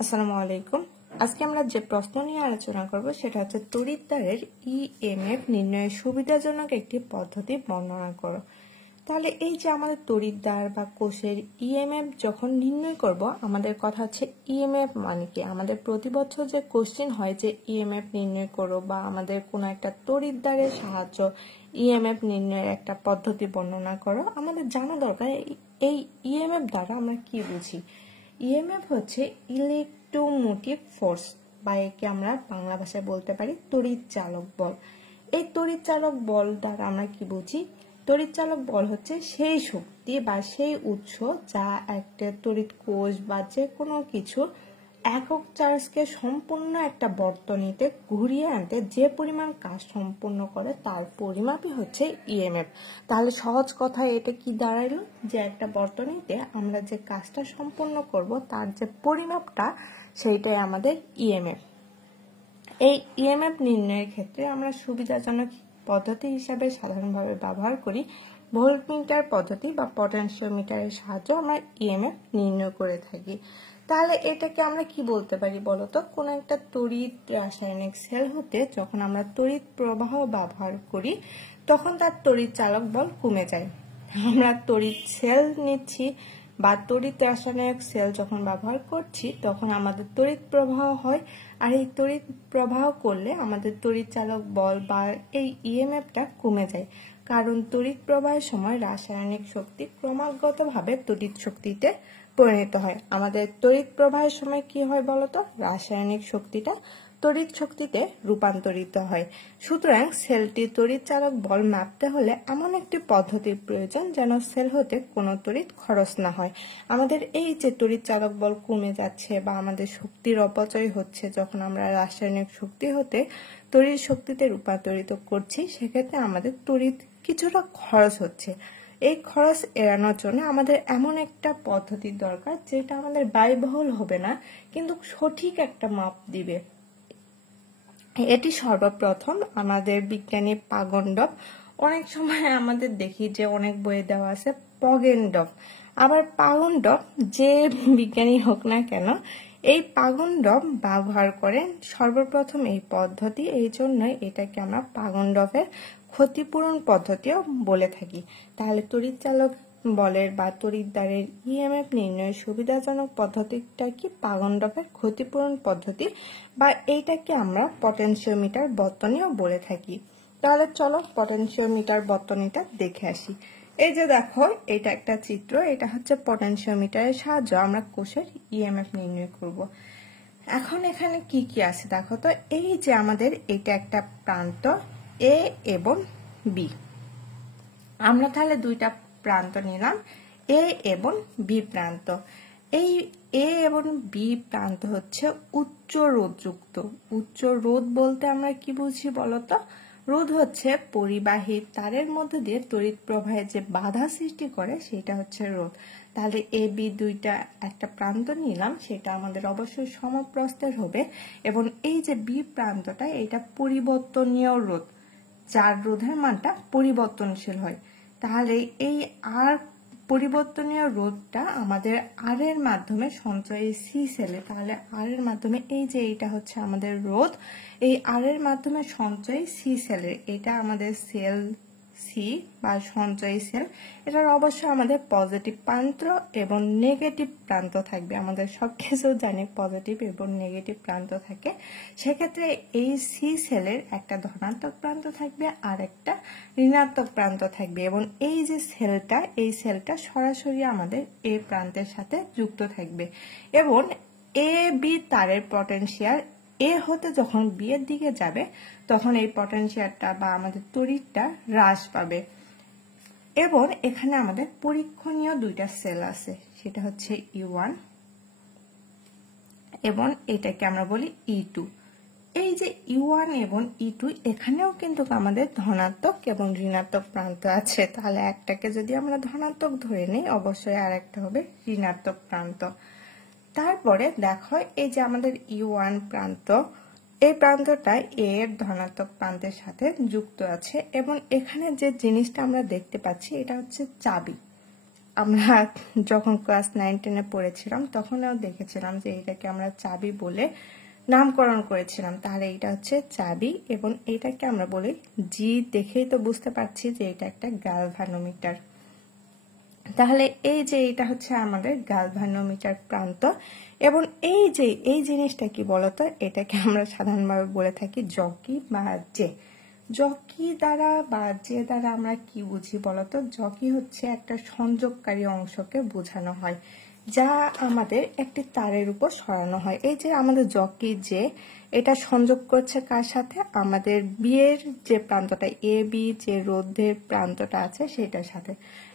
আসসালামু আলাইকুম। আজকে আমরা যে প্রশ্ন নিয়ে আলোচনা করব সেটা হচ্ছে তড়িৎদ্বারের ইএমএফ নির্ণয়ের সুবিধাজনক একটি পদ্ধতি বর্ণনা করো। তাহলে এই যে আমাদের তড়িৎদ্বার বা কোষের ইএমএফ যখন নির্ণয় করব, আমাদের কথা হচ্ছে ইএমএফ মানে কি। আমাদের প্রতি বছর যে কোশ্চেন হয় যে ইএমএফ নির্ণয় করো বা আমাদের কোনো একটা তড়িৎদ্বারের সাহায্য ইএমএফ নির্ণয়ের একটা পদ্ধতি বর্ণনা করো, আমাদের জানা দরকার এই ইএমএফ দ্বারা আমরা কি বুঝি। ইএমএফ হচ্ছে ইলেকট্রোমোটিভ ফোর্স বা একে আমরা বাংলা ভাষায় বলতে পারি তড়িৎ চালক বল। এই তড়িৎ চালক বল দ্বারা আমরা কি বুঝি? তড়িৎ চালক বল হচ্ছে সেই শক্তি বা সেই উৎস যা একটা তড়িৎ কোষ বা যে কোনো কিছু একক চার্জকে সম্পূর্ণ একটা বর্তনীতে ঘুরিয়ে আনতে যে পরিমাণ কাজ সম্পূর্ণ করে তার পরিমাপই হচ্ছে ইএমএফ। তাহলে সহজ কথায় এটা কি দাঁড়াইলো, যে একটা বর্তনীতে আমরা যে কাজটা সম্পূর্ণ করব তার যে পরিমাপটা সেইটাই আমাদের ইএমএফ। এই ইএমএফ নির্ণয়ের ক্ষেত্রে আমরা সুবিধাজনক পদ্ধতি হিসাবে সাধারণভাবে ব্যবহার করি ভোল্টমিটার পদ্ধতি বা পটেনশিওমিটারের সাহায্যে আমরা ইএমএফ নির্ণয় করে থাকি। তাহলে এটাকে আমরা কি বলতে পারি বলতো? কোনো একটা তড়িৎ রাসায়নিক সেল হতে যখন আমরা তড়িৎ প্রবাহ ব্যবহার করি তখন তার তড়িৎ চালক বল কমে যায়। আমরা তড়িৎ সেল নিচ্ছি বা তড়িৎ রাসায়নিক সেল যখন ব্যবহার করছি তখন আমাদের তড়িৎ প্রবাহ হয়, আর এই তড়িৎ প্রবাহ করলে আমাদের তড়িৎ চালক বল বা এই ইএমএফটা কমে যায়, কারণ তড়িৎ প্রবাহের সময় রাসায়নিক শক্তি ক্রমাগতভাবে তড়িৎ শক্তিতে পরিণত হয়। আমাদের তড়িৎ প্রবাহের সময় কি হয় বলতো? রাসায়নিক শক্তিটা তড়িৎ শক্তিতে রূপান্তরিত হয়। সুতরাং সেলটি তড়িৎ চালক বল মাপতে হলে এমন একটি পদ্ধতির প্রয়োজন যেন সেল হতে কোনো তড়িৎ খরচ না হয়। আমাদের এই যে তড়িৎ চালক বল কমে যাচ্ছে বা আমাদের শক্তির অপচয় হচ্ছে যখন আমরা রাসায়নিক শক্তি হতে তড়িৎ শক্তিতে রূপান্তরিত করছি, সেক্ষেত্রে আমাদের তড়িৎ কিছুটা খরচ হচ্ছে। এই খরচ এড়ানোর জন্য আমাদের এমন একটা পদ্ধতির দরকার যেটা আমাদের ব্যয়বহুল হবে না কিন্তু সঠিক একটা মাপ দিবে। এটি সর্বপ্রথম আমাদের বিজ্ঞানী পাগন্ডভ, অনেক সময় আমাদের দেখি যে অনেক বইয়ে দেওয়া আছে পগেন্ডভ, আবার পাগন্ডভ যে বিজ্ঞানী হোক না কেন এই পাগন্ডভ ব্যবহার করেন সর্বপ্রথম এই পদ্ধতি। এই জন্যই এটাকে আমরা পাগন্ডভের ক্ষতিপূরণ পদ্ধতিও বলে থাকি। তাহলে তড়িৎ চালক বলের বা তড়িৎদ্বারের ইএমএফ নির্ণয়ের সুবিধাজনক পদ্ধতিটা কি? পাগন্ডভের ক্ষতিপূরণ পদ্ধতি, বা এইটাকে আমরা পটেনশিওমিটার বর্তনীও বলে থাকি। তাহলে চলো পটেনশিওমিটার বর্তনীটা দেখে আসি। এই যে দেখো, এটা একটা চিত্র, এটা হচ্ছে পটেনশিওমিটারের সাহায্যে আমরা কোষের ইএমএফ নির্ণয় করব। এখন এখানে কি কি আছে দেখো তো। এই যে আমাদের এটা একটা প্রান্ত এ এবং বি, আমরা তাহলে দুইটা প্রান্ত নিলাম, এ এবং বি প্রান্ত। এই এ এবং বি প্রান্ত হচ্ছে উচ্চ রোধযুক্ত। উচ্চ রোধ বলতে আমরা কি বুঝি বলতো? রোধ হচ্ছে পরিবাহী তারের মধ্যে দিয়ে তড়িৎ প্রবাহে যে বাধা সৃষ্টি করে সেটা হচ্ছে রোধ। তাহলে এ বি দুইটা একটা প্রান্ত নিলাম, সেটা আমাদের অবশ্যই সমপ্রস্থের হবে, এবং এই যে বি প্রান্তটা এটা পরিবর্তনীয় রোধ, যার রোধের মানটা পরিবর্তনশীল হয়। তাহলে এই আর পরিবর্তনীয় রোধটা আমাদের আর এর মাধ্যমে সঞ্চয়ী সি সেলে, তাহলে আর এর মাধ্যমে এই যে এইটা হচ্ছে আমাদের রোধ, এই আর এর মাধ্যমে সঞ্চয়ী সি সেলের, এটা আমাদের সেল সি বা সঞ্চয়ী সেল, এটার অবশ্যই আমাদের পজিটিভ প্রান্ত এবং নেগেটিভ প্রান্ত থাকবে। আমাদের সবকিছু জানি পজিটিভ এবং নেগেটিভ প্রান্ত থাকে, সেক্ষেত্রে এই সি সেলের একটা ধনাত্মক প্রান্ত থাকবে আর একটা ঋণাত্মক প্রান্ত থাকবে, এবং এই যে সেলটা এই সেলটা সরাসরি আমাদের এ প্রান্তের সাথে যুক্ত থাকবে। এবং এ বি তারের পটেনশিয়াল এ হতে যখন বি এর দিকে যাবে তখন এই পটেনশিয়ালটা বা আমাদের তড়িৎটা হ্রাস পাবে। এবং এখানে আমাদের পরীক্ষণীয় দুইটা সেল আছে, সেটা হচ্ছে E1 এবং এটাকে আমরা বলি E2। এই যে E1 এবং E2 এখানেও কিন্তু আমাদের ধনাত্মক এবং ঋণাত্মক প্রান্ত আছে। তাহলে একটাকে যদি আমরা ধনাত্মক ধরে নিই, অবশ্যই আর একটা হবে ঋণাত্মক প্রান্ত। তারপরে দেখো, এই যে আমাদের E1 প্রান্ত, এই প্রান্তটা এ এর ধনাত্মক প্রান্তের সাথে যুক্ত আছে, এবং এখানে যে জিনিসটা আমরা দেখতে পাচ্ছি এটা হচ্ছে চাবি। আমরা যখন ক্লাস 9-10-এ পড়েছিলাম তখনও দেখেছিলাম যে এটাকে আমরা চাবি বলে নামকরণ করেছিলাম। তাহলে এটা হচ্ছে চাবি এবং এটাকে আমরা বলি জি, দেখেই তো বুঝতে পারছি যে এটা একটা গ্যালভানোমিটার। তাহলে এই যে এটা হচ্ছে আমাদের গ্যালভানোমিটার প্রান্ত এবং এই যে এই জিনিসটা কি বলতো, এটাকে আমরা সাধারণভাবে বলে থাকি জকি বা জে। জকি দ্বারা বা জে দ্বারা আমরা কি বুঝি বলতো? জকি হচ্ছে একটা সংযোগকারী অংশকে বোঝানো হয় যা আমাদের একটি তারের উপর সরানো হয়। এই যে আমাদের জকি যে এটা সংযোগ করছে কার সাথে? আমাদের বি এর যে প্রান্তটা এ বি যে রোধের প্রান্তটা আছে সেটার সাথে।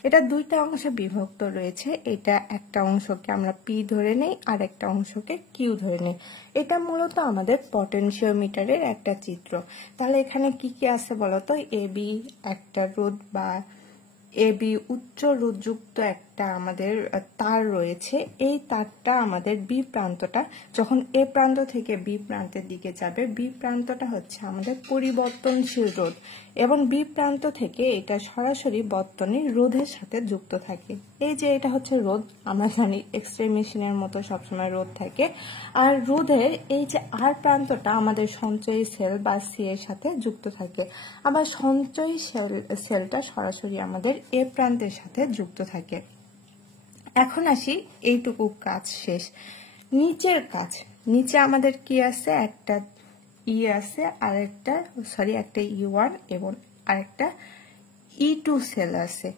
এটা দুইটা অংশে বিভক্ত রয়েছে। এটা একটা অংশকে আমরা পি ধরে নেই আর একটা অংশকে কিউ ধরে নেই। এটা মূলত আমাদের পটেনশিওমিটারের একটা চিত্র। তাহলে এখানে কি কি আছে বলতো? এ বি একটা রোধ বা এবি উচ্চ রোধযুক্ত একটা আমাদের তার রয়েছে। এই তারটা আমাদের বি প্রান্তটা যখন এ প্রান্ত থেকে বি প্রান্তের দিকে যাবে, বি প্রান্তটা হচ্ছে আমাদের পরিবর্তনশীল রোধ এবং বি প্রান্ত থেকে এটা সরাসরি বর্তনীর রোধের সাথে যুক্ত থাকে। এই যে এটা হচ্ছে রোধ, আমরা জানি এক্সরে মেশিনের মতো সবসময় রোধ থাকে। আর রোধের এই যে আর প্রান্তটা আমাদের সঞ্চয়ী সেল বা সি এর সাথে যুক্ত থাকে। আবার সঞ্চয়ী সেলটা সরাসরি আমাদের এ প্রান্তের সাথে যুক্ত থাকে। এখন আসি এইটুকু কাজ শেষ। নিচের কাজ, নিচে আমাদের কি আছে? একটা ই আছে আর একটা একটা E1 এবং আরেকটা E2 সেল আছে।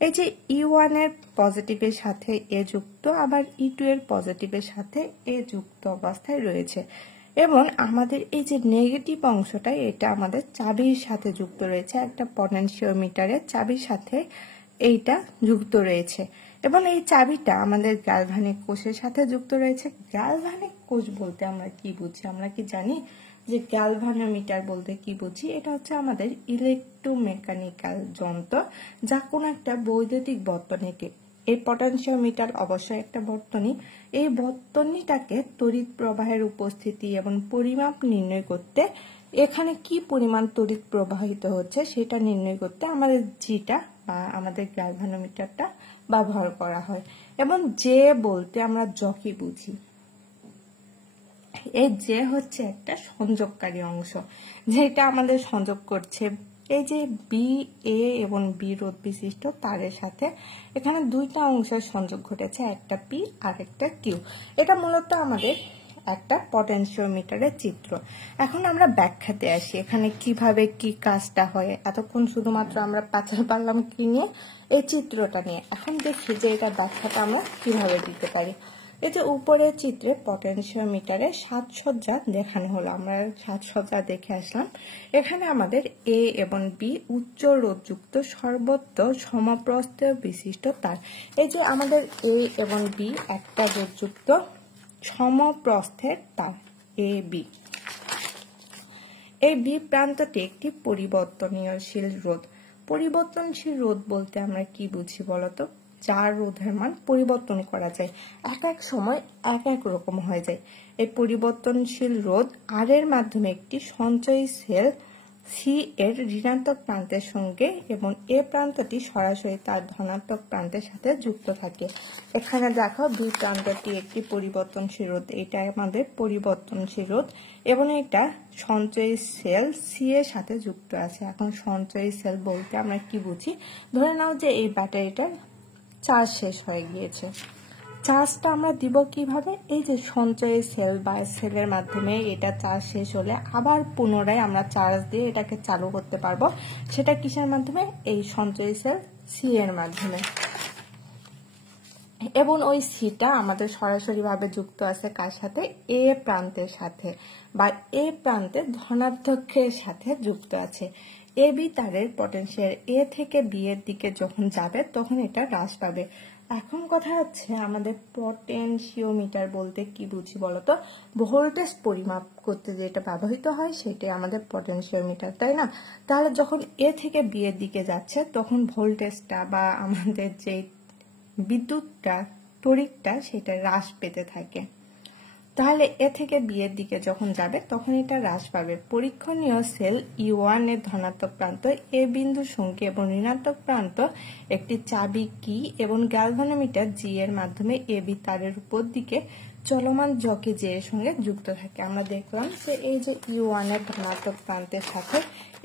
এই যে E1 এর পজিটিভের সাথে এ যুক্ত, আবার E2 এর পজিটিভের সাথে এ যুক্ত অবস্থায় রয়েছে এবং আমাদের এই যে নেগেটিভ অংশটা এটা আমাদের চাবির সাথে যুক্ত রয়েছে। একটা পটেনশিওমিটারের চাবির সাথে এইটা যুক্ত রয়েছে এবং এই চাবিটা আমাদের গ্যালভানিক কোষের সাথে যুক্ত রয়েছে। গ্যালভানিক কোষ বলতে আমরা কি বুঝি? আমরা কি জানি যে গ্যালভানোমিটার বলতে কি বুঝি? এটা হচ্ছে আমাদের ইলেকট্রোমেকানিক্যাল যন্ত্র যা কোনো একটা বৈদ্যুতিক বর্তনীকে, এই পটেনশিওমিটার অবশ্যই একটা বর্তনী, এই বর্তনীটাকে তড়িৎ প্রবাহের উপস্থিতি এবং পরিমাপ নির্ণয় করতে, এখানে কি পরিমাণ তড়িৎ প্রবাহিত হচ্ছে সেটা নির্ণয় করতে আমাদের জিটা বা আমাদের গ্যালভানোমিটারটা ব্যবহার করা হয়। এবং যে বলতে আমরা জকি বুঝি। এই যে হচ্ছে একটা সংযোগকারী অংশ যেটা আমাদের সংযোগ করছে এই যে বি এ এবং বি রোধ বিশিষ্ট তারের সাথে। এখানে দুইটা অংশের সংযোগ ঘটেছে, একটা পি আর একটা কিউ। এটা মূলত আমাদের একটা পটেনশিওমিটারের চিত্র। এখন আমরা ব্যাখ্যাতে আসি, এখানে কিভাবে কি কাজটা হয়। এতক্ষণ শুধুমাত্র আমরা পাচার পারলাম কি নিয়ে? এই চিত্রটা নিয়ে। এখন দেখি যে এটা ব্যাখ্যাটা আমরা কিভাবে দিতে পারি। এই যে উপরের চিত্রে পটেনশিওমিটারের সাজসজ্জা দেখানো হলো, আমরা সাজসজ্জা দেখে আসলাম। এখানে আমাদের এ এবং বি উচ্চ রোধযুক্ত সর্বত্র সমপ্রস্থ বিশিষ্ট তার। এই যে আমাদের এ এবং বি একটা রোধযুক্ত সমপ্রস্থের তার এ বি। এই বি প্রান্তটি একটি পরিবর্তনশীল রোধ। পরিবর্তনশীল রোধ বলতে আমরা কি বুঝি বলতো? যার রোধের মান পরিবর্তন করা যায়, এক এক সময় এক এক রকম হয়ে যায়। এই পরিবর্তনশীল রোধ আর এর মাধ্যমে একটি সঞ্চয়ী সেল সি এর ঋণাত্মক প্রান্তের সঙ্গে এবং এ প্রান্তটি সরাসরি তার ধনাত্মক প্রান্তের সাথে যুক্ত থাকে। এখানে দেখো বি প্রান্তটি একটি পরিবর্তনশীল রোধ, এটা আমাদের পরিবর্তনশীল রোধ এবং এটা সঞ্চয়ী সেল সি এর সাথে যুক্ত আছে। এখন সঞ্চয়ী সেল বলতে আমরা কি বুঝি? ধরে নাও যে এই ব্যাটারিটার চার্জ শেষ হয়ে গিয়েছে। চার্জটা আমরা দিব কিভাবে? এই যে সঞ্চয়ী সেল বা সেলের মাধ্যমে এটা চার্জ শেষ হলে আবার পুনরায় আমরা চার্জ দিয়ে এটাকে চালু করতে পারবো। সেটা কিসের মাধ্যমে? এই সঞ্চয়ী সেল সি এর মাধ্যমে। এবং ওই সিটা আমাদের সরাসরি ভাবে যুক্ত আছে কার সাথে? এ প্রান্তের সাথে বা এ প্রান্তের ধনাত্মকের সাথে যুক্ত আছে। এ বি তারের পটেনশিয়াল এ থেকে বি এর দিকে যখন যাবে তখন এটা হ্রাস পাবে। এখন কথা হচ্ছে আমাদের পটেনশিওমিটার বলতে কি বুঝি বলতো? ভোল্টেজ পরিমাপ করতে যেটা ব্যবহৃত হয় সেটাই আমাদের পটেনশিওমিটার, তাই না? তাহলে যখন এ থেকে বি এর দিকে যাচ্ছে তখন ভোল্টেজটা বা আমাদের যে বিদ্যুৎটা তড়িৎটা সেটা হ্রাস পেতে থাকে। তাহলে এ থেকে বি এর দিকে যখন যাবে তখন এটা হ্রাস পাবে। পরীক্ষণীয় সেল E1 এর ধনাত্মক প্রান্ত এ বিন্দুর সঙ্গে এবং ঋণাত্মক প্রান্ত একটি চাবি কি এবং গ্যালভানোমিটার জি এর মাধ্যমে এ বি তারের উপর দিকে চলমান জকি জে এর সঙ্গে যুক্ত থাকে। আমরা দেখলাম যে এই যে E1 এর ধনাত্মক প্রান্তের সাথে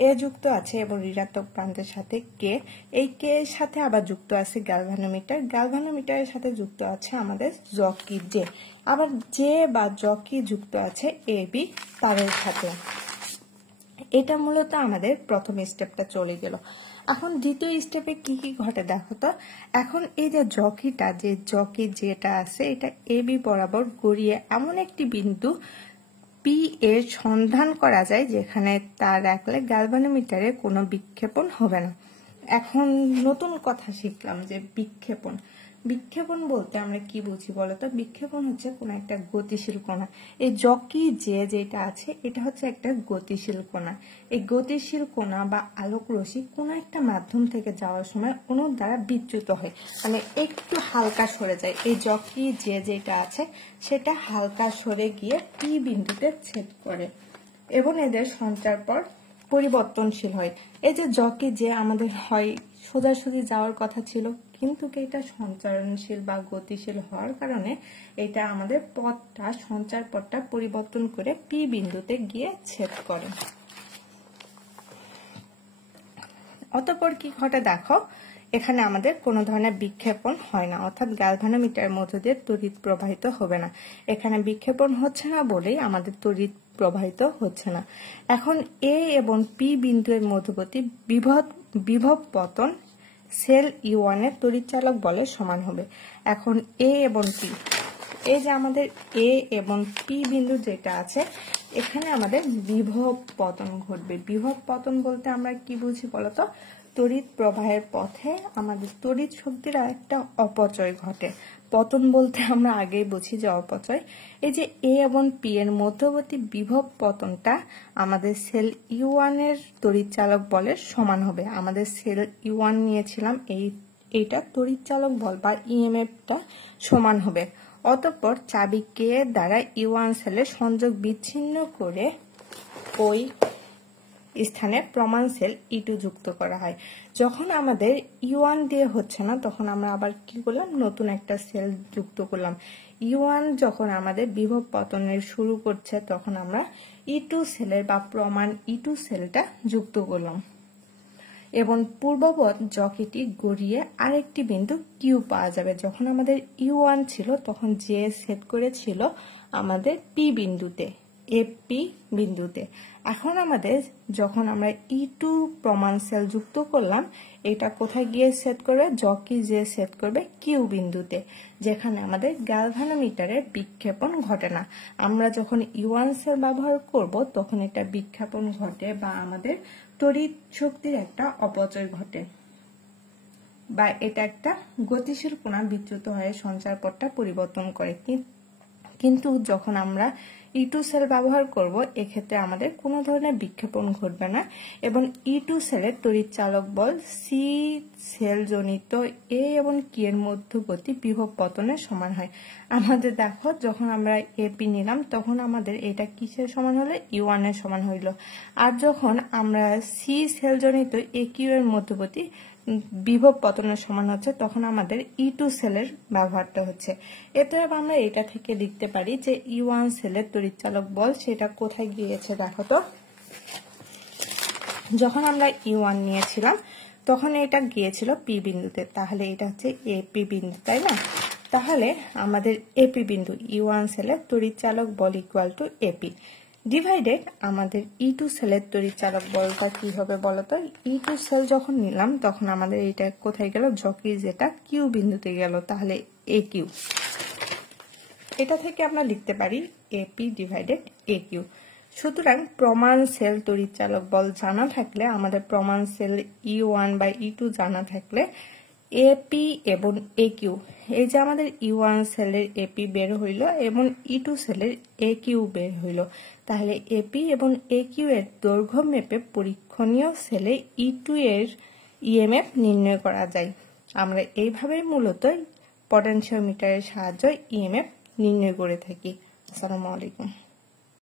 এ যুক্ত আছে এবং ঋণাত্মক প্রান্তের সাথে কে, এই কে এর সাথে আবার যুক্ত আছে গ্যালভানোমিটার, গ্যালভানোমিটারের সাথে যুক্ত আছে আমাদের জকি জে, আবার জে বা জকি যুক্ত আছে এ বি তারের সাথে। এটা মূলত আমাদের প্রথম স্টেপটা চলে গেল। এখন দ্বিতীয় স্টেপে কি কি ঘটে দেখো তো। এখন এই যে জকিটা, যে জকি যেটা আছে এটা এ বি বরাবর গড়িয়ে এমন একটি বিন্দু পি এর সন্ধান করা যায় যেখানে তার রাখলে গ্যালভানোমিটারে কোনো বিক্ষেপণ হবে না। এখন নতুন কথা শিখলাম যে বিক্ষেপণ। বিক্ষেপণ বলতে আমরা কি বুঝি বলতো? বিক্ষেপণ হচ্ছে কোন একটা গতিশীল কণা। এই জকি যে যেটা আছে এটা হচ্ছে একটা গতিশীল কণা। এই গতিশীল কণা বা আলোক রশ্মি কোন একটা মাধ্যম থেকে যাওয়ার সময় অণুর দ্বারা বিচ্যুত হয়, মানে একটু হালকা সরে যায়। এই জকি যে যেটা আছে সেটা হালকা সরে গিয়ে পি বিন্দুতে ছেদ করে এবং এদের সঞ্চার পর পরিবর্তনশীল হয়। এই যে জকি যে আমাদের হয় সোজাসুজি যাওয়ার কথা ছিল, কিন্তু এটা সঞ্চারণশীল বা গতিশীল হওয়ার কারণে এটা আমাদের পথটা, সঞ্চার পথটা পরিবর্তন করে পি বিন্দুতে গিয়ে ছেদ করে। অতঃপর কি ঘটে দেখো, এখানে আমাদের কোনো ধরনের বিক্ষেপণ হয় না, অর্থাৎ গ্যালভানোমিটারের মধ্য দিয়ে তড়িৎ প্রবাহিত হবে না। এখানে বিক্ষেপণ হচ্ছে না বলেই আমাদের তড়িৎ প্রবাহিত হচ্ছে না। এখন এ এবং পি বিন্দুর মধ্যবর্তী বিভব পতন সেল E1 এর তড়িৎচালক বলের সমান হবে। এখন এ এবং পি, এই যে আমাদের এ এবং পি বিন্দু যেটা আছে এখানে আমাদের বিভব পতন ঘটবে। বিভব পতন বলতে আমরা কি বুঝি বলতো? তড়িৎ প্রবাহের পথে আমাদের তড়িৎ শক্তির একটা অপচয় ঘটে। পতন বলতে আমরা আগেই বুঝি যে অপচয়। এই যে এ এবং পি এর মধ্যবর্তী বিভব পতনটা আমাদের সেল E1 এর তড়িৎচালক বলের সমান হবে। আমাদের সেল E1 নিয়েছিলাম, এইটা তড়িৎচালক বল বা ইএমএফটা সমান হবে। অতঃপর চাবি কে দ্বারা E1 সেলের সংযোগ বিচ্ছিন্ন করে ওই স্থানে প্রমাণ সেল E2 যুক্ত করা হয়। যখন আমাদের E1 দিয়ে হচ্ছে না তখন আমরা আবার কি করলাম, নতুন একটা সেল যুক্ত করলাম। E1 যখন আমাদের বিভব পতনের শুরু করছে তখন আমরা E2 সেলের বা প্রমাণ E2 সেলটা যুক্ত করলাম এবং পূর্ববৎ জকিটি গড়িয়ে আরেকটি বিন্দু কিউ পাওয়া যাবে। যখন আমাদের E1 ছিল তখন যে সেট করেছিল আমাদের পি বিন্দুতে, এপি বিন্দুতে। এখন আমাদের যখন আমরা E2 প্রমাণ সেল যুক্ত করলাম, এটা কোথায় গিয়ে সেট করবে? জকি যে সেট করবে কিউ বিন্দুতে, যেখানে আমাদের গ্যালভানোমিটারের বিক্ষেপণ ঘটে না। আমরা যখন E1 সেল ব্যবহার করব তখন এটা বিক্ষেপণ ঘটে বা আমাদের তড়িৎ শক্তির একটা অপচয় ঘটে, বা এটা একটা গতিশীল কণা বিচ্যুত হয়ে সঞ্চার পথটা পরিবর্তন করে। কিন্তু যখন আমরা E2 সেল ব্যবহার করব এক্ষেত্রে আমাদের কোনো ধরনের বিক্ষেপণ ঘটবে না এবং E2 সেলের তড়িৎ চালক বল সি সেল জনিত এ এবং কি এর মধ্যবর্তী বিভব পতনের সমান হয়। আমাদের দেখো যখন আমরা এপি নিলাম তখন আমাদের এটা কিসের সমান হলো? E1 এর সমান হইল। আর যখন আমরা সি সেল জনিত এ কিউ এর মধ্যবর্তী বিভব পতনের সমান হচ্ছে তখন আমাদের E2 সেলের ব্যবহারটা হচ্ছে। এতে আমরা এটা থেকে লিখতে পারি যে E1 সেলের তড়িৎচালক বল সেটা কোথায় গিয়েছে দেখো তো। যখন আমরা E1 নিয়েছিলাম তখন এটা গিয়েছিল পি বিন্দুতে, তাহলে এটা হচ্ছে এপি বিন্দু, তাই না? তাহলে আমাদের এপি বিন্দু E1 সেলের তড়িৎচালক বল ইকুয়াল টু এপি ডিভাইডেড আমাদের E2 সেলের তড়িৎচালক বলটা কি হবে বলতো? E2 সেল যখন নিলাম তখন আমাদের এটা কোথায় গেল? জকি যেটা কিউ বিন্দুতে গেল, তাহলে এ কিউ। এটা থেকে আমরা লিখতে পারি এপি ডিভাইডেড এ কিউ। সুতরাং প্রমাণ সেল তড়িৎচালক বল জানা থাকলে, আমাদের প্রমাণ সেল E1 বা E2 জানা থাকলে এপি এবং এ কিউ, এই যে আমাদের E1 সেলের এপি বের হইল এবং E2 সেলের এ কিউ বের হইল, তাহলে এপি এবং এ কিউ এর দৈর্ঘ্য মেপে পরীক্ষণীয় সেলে E2 এর ইএমএফ নির্ণয় করা যায়। আমরা এইভাবে মূলত পটেনশিওমিটারের সাহায্যে ইএমএফ নির্ণয় করে থাকি। আসসালামু আলাইকুম।